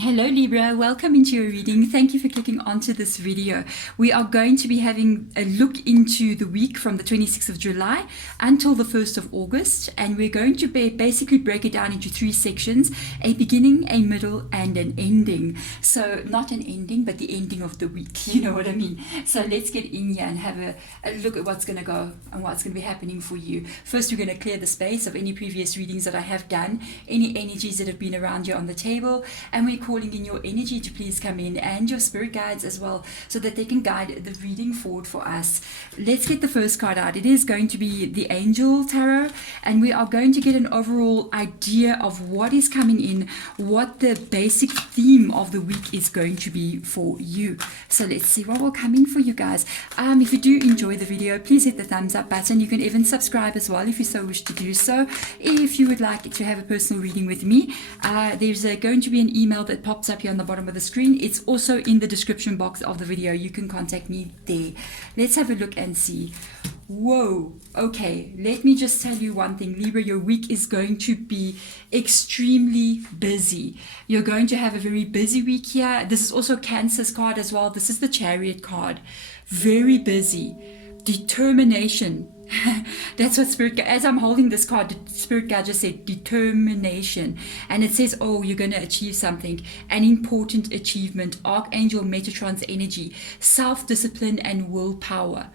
Hello Libra, welcome into your reading. Thank you for clicking onto this video. We are going to be having a look into the week from the 26th of July until the 1st of August, and we're going to basically break it down into three sections: a beginning, a middle, and an ending. So not an ending, but the ending of the week, you know what I mean? So let's get in here and have a look at what's going to go and what's going to be happening for you. First, we're going to clear the space of any previous readings that I have done, any energies that have been around you on the table, and we're calling in your energy to please come in, and your spirit guides as well, so that they can guide the reading forward for us. Let's get the first card out. It is going to be the Angel Tarot, and we are going to get an overall idea of what is coming in, what the basic theme of the week is going to be for you. So let's see what will come in for you guys. If you do enjoy the video, please hit the thumbs up button. You can even subscribe as well if you so wish to do so. If you would like to have a personal reading with me, there's going to be an email that pops up here on the bottom of the screen. It's also in the description box of the video. You can contact me there. Let's have a look and see. Whoa, okay, let me just tell you one thing, Libra. Your week is going to be extremely busy. You're going to have a very busy week here. This is also Cancer's card as well. This is the Chariot card. Very busy. Determination. That's what Spirit Guide, as I'm holding this card, the Spirit Guide just said determination, and it says, oh, you're going to achieve something, an important achievement. Archangel Metatron's energy, self-discipline and willpower,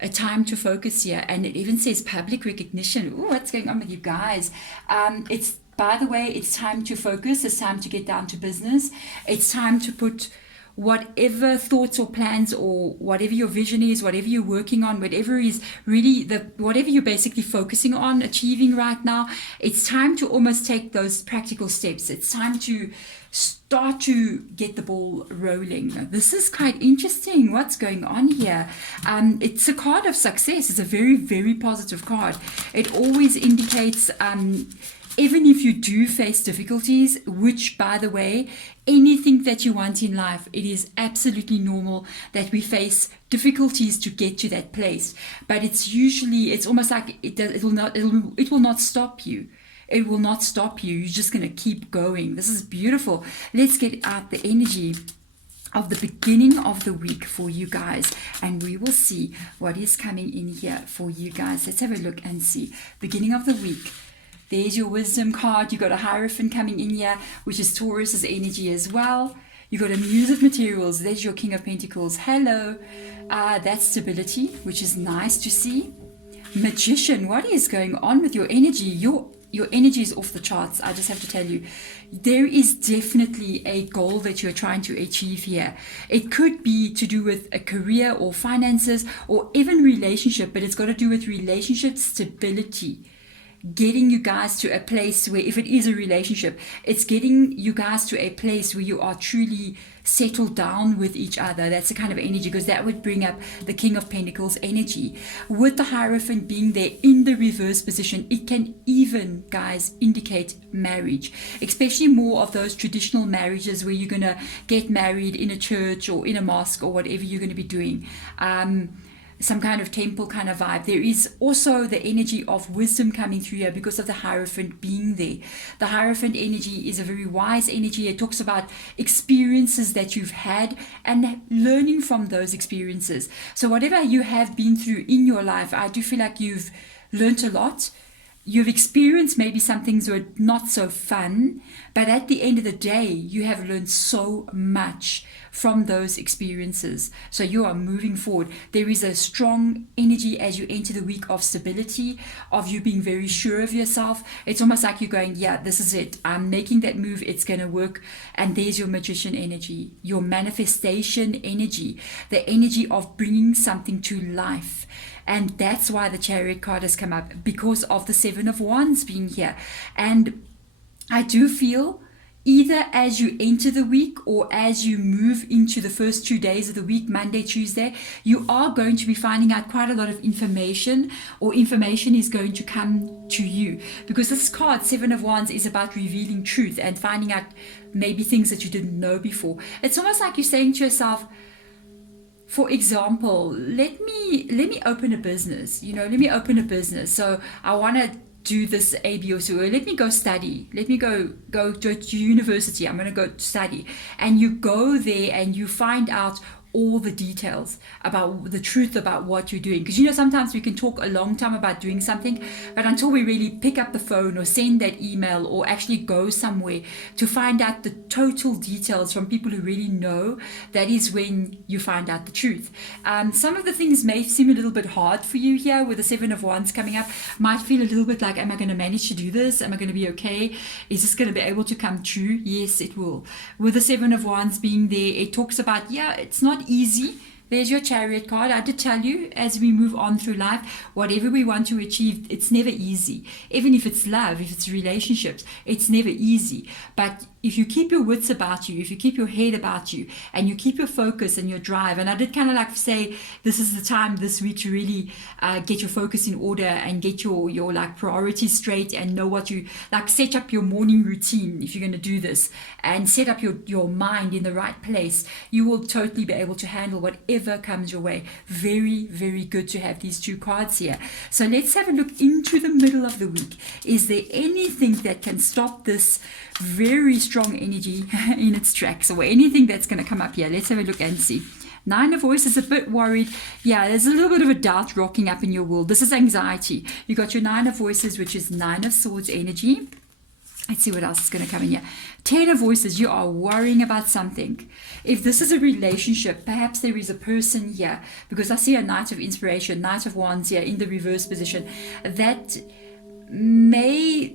a time to focus here. And it even says public recognition. Oh, what's going on with you guys? By the way, it's time to focus. It's time to get down to business. It's time to put whatever thoughts or plans or whatever your vision is, whatever you're working on, whatever is really whatever you're basically focusing on achieving right now, it's time to almost take those practical steps. It's time to start to get the ball rolling. This is quite interesting. What's going on here? It's a card of success. It's a very, very positive card. It always indicates even if you do face difficulties, which, by the way, anything that you want in life, it is absolutely normal that we face difficulties to get to that place. But it's almost like it will not stop you. It will not stop you. You're just going to keep going. This is beautiful. Let's get out the energy of the beginning of the week for you guys, and we will see what is coming in here for you guys. Let's have a look and see. Beginning of the week. There's your Wisdom card. You got a Hierophant coming in here, which is Taurus's energy as well. You got a Muse of Materials. There's your King of Pentacles. Hello. That's stability, which is nice to see. Magician. What is going on with your energy? Your energy is off the charts. I just have to tell you, there is definitely a goal that you're trying to achieve here. It could be to do with a career or finances or even relationship, but it's got to do with relationship stability. Getting you guys to a place where, if it is a relationship, it's getting you guys to a place where you are truly settled down with each other. That's the kind of energy, because that would bring up the King of Pentacles energy. With the Hierophant being there in the reverse position, it can even, guys, indicate marriage, especially more of those traditional marriages where you're going to get married in a church or in a mosque or whatever you're going to be doing. Some kind of temple kind of vibe. There is also the energy of wisdom coming through here because of the Hierophant being there. The Hierophant energy is a very wise energy. It talks about experiences that you've had and learning from those experiences. So whatever you have been through in your life, I do feel like you've learned a lot. You've experienced maybe some things were not so fun, but at the end of the day, you have learned so much from those experiences. So you are moving forward. There is a strong energy as you enter the week of stability, of you being very sure of yourself. It's almost like you're going, yeah, this is it. I'm making that move. It's going to work. And there's your Magician energy, your manifestation energy, the energy of bringing something to life. And that's why the Chariot card has come up, because of the Seven of Wands being here. And I do feel either as you enter the week or as you move into the first 2 days of the week, Monday, Tuesday, you are going to be finding out quite a lot of information, or information is going to come to you. Because this card, Seven of Wands, is about revealing truth and finding out maybe things that you didn't know before. It's almost like you're saying to yourself, for example, let me open a business, let me open a business. So I want to do this A, B, or C, or let me go study, let me go to university, I'm going to go study. And you go there and you find out all the details about the truth about what you're doing. Because sometimes we can talk a long time about doing something, but until we really pick up the phone or send that email or actually go somewhere to find out the total details from people who really know, that is when you find out the truth. Some of the things may seem a little bit hard for you here with the 7 of Wands coming up. Might feel a little bit like, am I going to manage to do this? Am I going to be okay? Is this going to be able to come true? Yes, it will. With the 7 of Wands being there, it talks about, it's not easy. There's your Chariot card. I did tell you, as we move on through life, whatever we want to achieve, it's never easy. Even if it's love, if it's relationships, it's never easy. But if you keep your wits about you, if you keep your head about you, and you keep your focus and your drive, and I did kind of like say, this is the time this week to really get your focus in order and get your like priorities straight, and know what you like, set up your morning routine if you're going to do this, and set up your mind in the right place. You will totally be able to handle whatever comes your way. Very, very good to have these 2 cards here. So let's have a look into the middle of the week. Is there anything that can stop this very strong energy in its tracks, or anything that's going to come up here? Let's have a look and see. 9 of Voices, a bit worried. There's a little bit of a doubt rocking up in your world. This is anxiety. You got your 9 of Voices, which is 9 of Swords energy. Let's see what else is going to come in here. 10 of Voices, you are worrying about something. If this is a relationship, perhaps there is a person here, because I see a Knight of Inspiration, Knight of Wands here in the reverse position, that may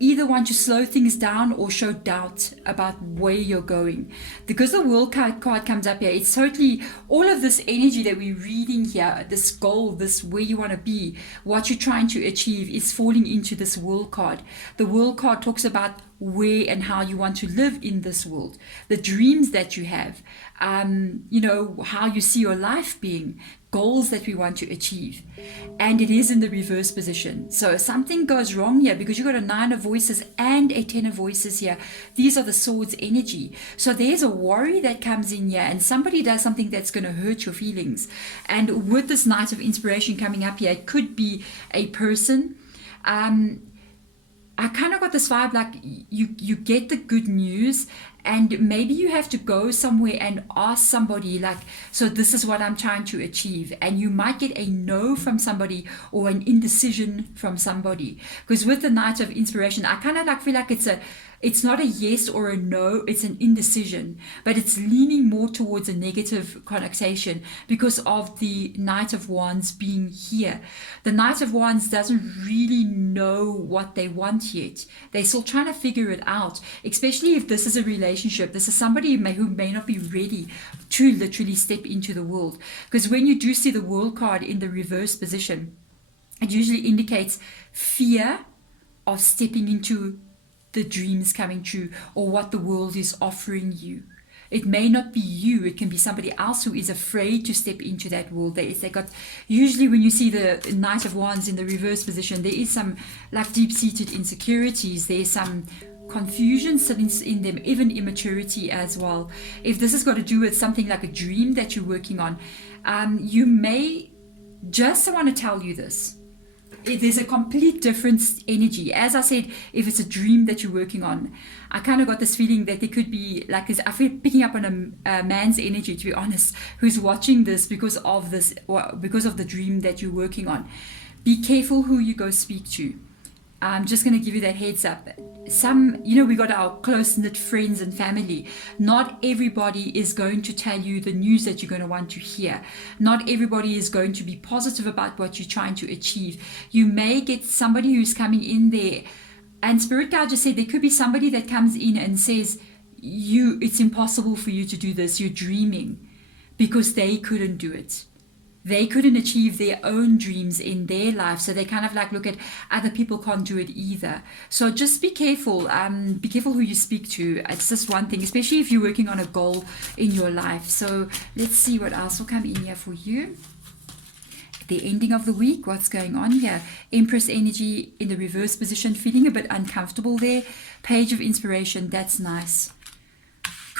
either want to slow things down or show doubt about where you're going. Because the World card comes up here, it's totally all of this energy that we're reading here, this goal, this where you want to be, what you're trying to achieve, is falling into this World card. The World card talks about where and how you want to live in this world, the dreams that you have, how you see your life being, goals that we want to achieve. And it is in the reverse position. So something goes wrong here because you've got a 9 of Voices and a 10 of Voices here. These are the Swords energy. So there's a worry that comes in here, and somebody does something that's going to hurt your feelings. And with this Knight of Inspiration coming up here, it could be a person. I kind of got this vibe like you get the good news, and maybe you have to go somewhere and ask somebody like, so this is what I'm trying to achieve, and you might get a no from somebody or an indecision from somebody. Because with the Knight of Inspiration, I kind of like feel like it's not a yes or a no, it's an indecision, but it's leaning more towards a negative connotation because of the Knight of Wands being here. The Knight of Wands doesn't really know what they want yet. They're still trying to figure it out, especially if this is a relationship. This is somebody who may not be ready to literally step into the world. Because when you do see the World card in the reverse position, it usually indicates fear of stepping into the dreams coming true or what the world is offering you. It may not be you, it can be somebody else who is afraid to step into that world. Usually when you see the Knight of Wands in the reverse position, there is some like deep-seated insecurities, there's some confusion sitting in them, even immaturity as well. If this has got to do with something like a dream that you're working on, you may just want to tell you this. There's a complete different energy. As I said, if it's a dream that you're working on, I kind of got this feeling that there could be like I feel picking up on a man's energy, to be honest, who's watching this because of this, or because of the dream that you're working on. Be careful who you go speak to. I'm just going to give you that heads up. We got our close-knit friends and family. Not everybody is going to tell you the news that you're going to want to hear. Not everybody is going to be positive about what you're trying to achieve. You may get somebody who's coming in there, and Spirit Guide just said there could be somebody that comes in and says, it's impossible for you to do this, you're dreaming, because they couldn't do it. They couldn't achieve their own dreams in their life. So they kind of like look at other people can't do it either. So just be careful. Be careful who you speak to. It's just one thing, especially if you're working on a goal in your life. So let's see what else will come in here for you. The ending of the week, what's going on here? Empress energy in the reverse position, feeling a bit uncomfortable there. Page of Inspiration, that's nice.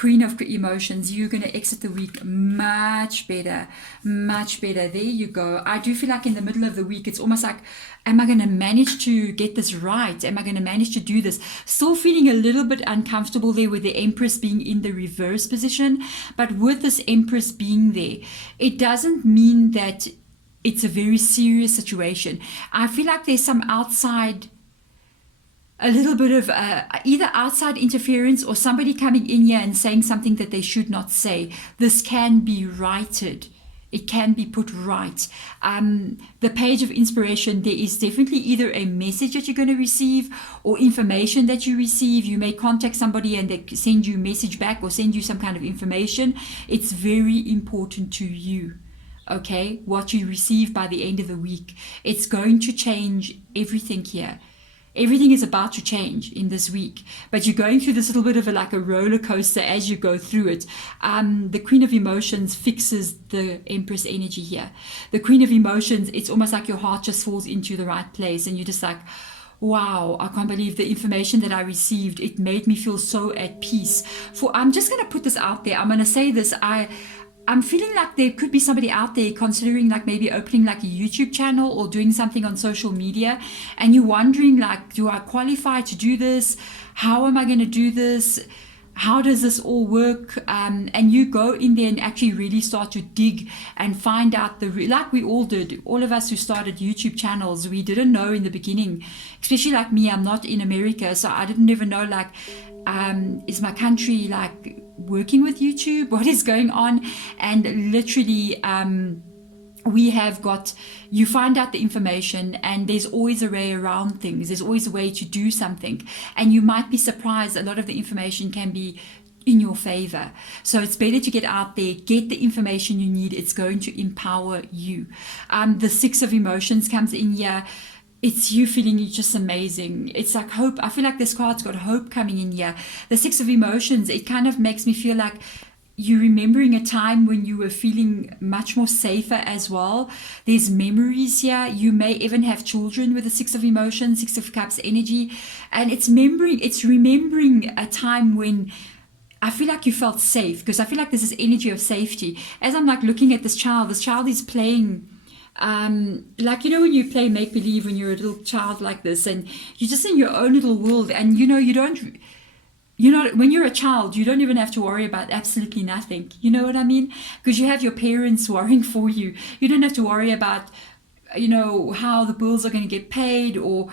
Queen of Emotions, you're going to exit the week much better, much better. There you go. I do feel like in the middle of the week, it's almost like, am I going to manage to get this right? Am I going to manage to do this? Still feeling a little bit uncomfortable there with the Empress being in the reverse position. But with this Empress being there, it doesn't mean that it's a very serious situation. I feel like there's some outside, a little bit of either outside interference or somebody coming in here and saying something that they should not say. This can be righted. It can be put right. The page of inspiration, there is definitely either a message that you're going to receive or information that you receive. You may contact somebody and they send you a message back or send you some kind of information. It's very important to you. Okay, what you receive by the end of the week, it's going to change everything here. Everything is about to change in this week, but you're going through this little bit of like a roller coaster as you go through it. The Queen of Emotions fixes the Empress energy here. The Queen of Emotions, it's almost like your heart just falls into the right place and you're just like, wow, I can't believe the information that I received. It made me feel so at peace. I'm just going to put this out there. I'm going to say this. I'm feeling like there could be somebody out there considering like maybe opening like a YouTube channel or doing something on social media, and you're wondering like, do I qualify to do this? How am I going to do this? How does this all work? And you go in there and actually really start to dig and find out like we all did. All of us who started YouTube channels, we didn't know in the beginning, especially like me, I'm not in America, so I didn't even know like, is my country like working with YouTube? What is going on? And literally, you find out the information and there's always a way around things. There's always a way to do something. And you might be surprised, a lot of the information can be in your favor. So it's better to get out there, get the information you need. It's going to empower you. The Six of Emotions comes in here. It's you feeling just amazing. It's like hope. I feel like this card's got hope coming in here. The Six of Emotions, it kind of makes me feel like you're remembering a time when you were feeling much more safer as well. There's memories here. You may even have children with the Six of Emotions, Six of Cups energy. And it's remembering a time when I feel like you felt safe, because I feel like this is energy of safety. As I'm like looking at this child is playing, like, you know, when you play make-believe when you're a little child like this and you're just in your own little world, and when you're a child, you don't even have to worry about absolutely nothing. You know what I mean? Because you have your parents worrying for you. You don't have to worry about, how the bills are going to get paid, or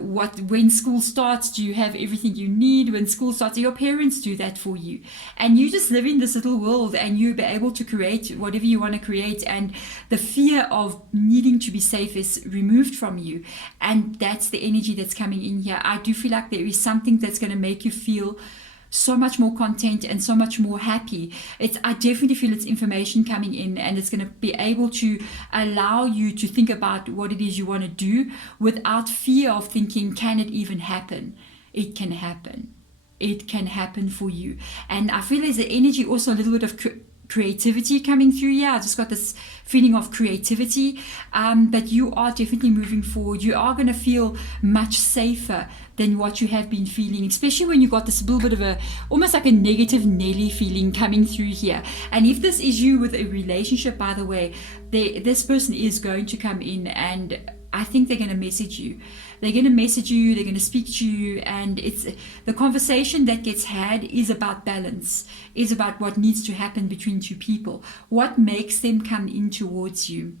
when school starts, do you have everything you need when school starts? Your parents do that for you, and you just live in this little world and you'll be able to create whatever you want to create, and the fear of needing to be safe is removed from you. And that's the energy that's coming in here. I do feel like there is something that's going to make you feel so much more content and so much more happy. I definitely feel it's information coming in, and it's going to be able to allow you to think about what it is you want to do without fear of thinking, can it even happen? It can happen. It can happen for you. And I feel there's an energy, also a little bit of creativity coming through. I just got this feeling of creativity, but you are definitely moving forward. You are going to feel much safer than what you have been feeling, especially when you got this little bit of almost like a negative Nelly feeling coming through here. And if this is you with a relationship, by the way, this person is going to come in, and I think they're going to message you. They're going to speak to you, and it's the conversation that gets had is about balance, is about what needs to happen between two people. What makes them come in towards you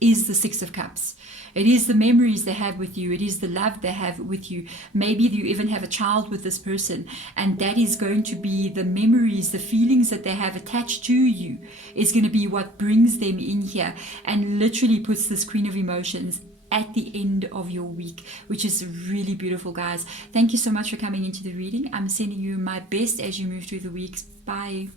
is the Six of Cups. It is the memories they have with you. It is the love they have with you. Maybe you even have a child with this person, and that is going to be the memories, the feelings that they have attached to you is going to be what brings them in here and literally puts this Queen of Emotions at the end of your week, which is really beautiful, guys. Thank you so much for coming into the reading. I'm sending you my best as you move through the weeks. Bye.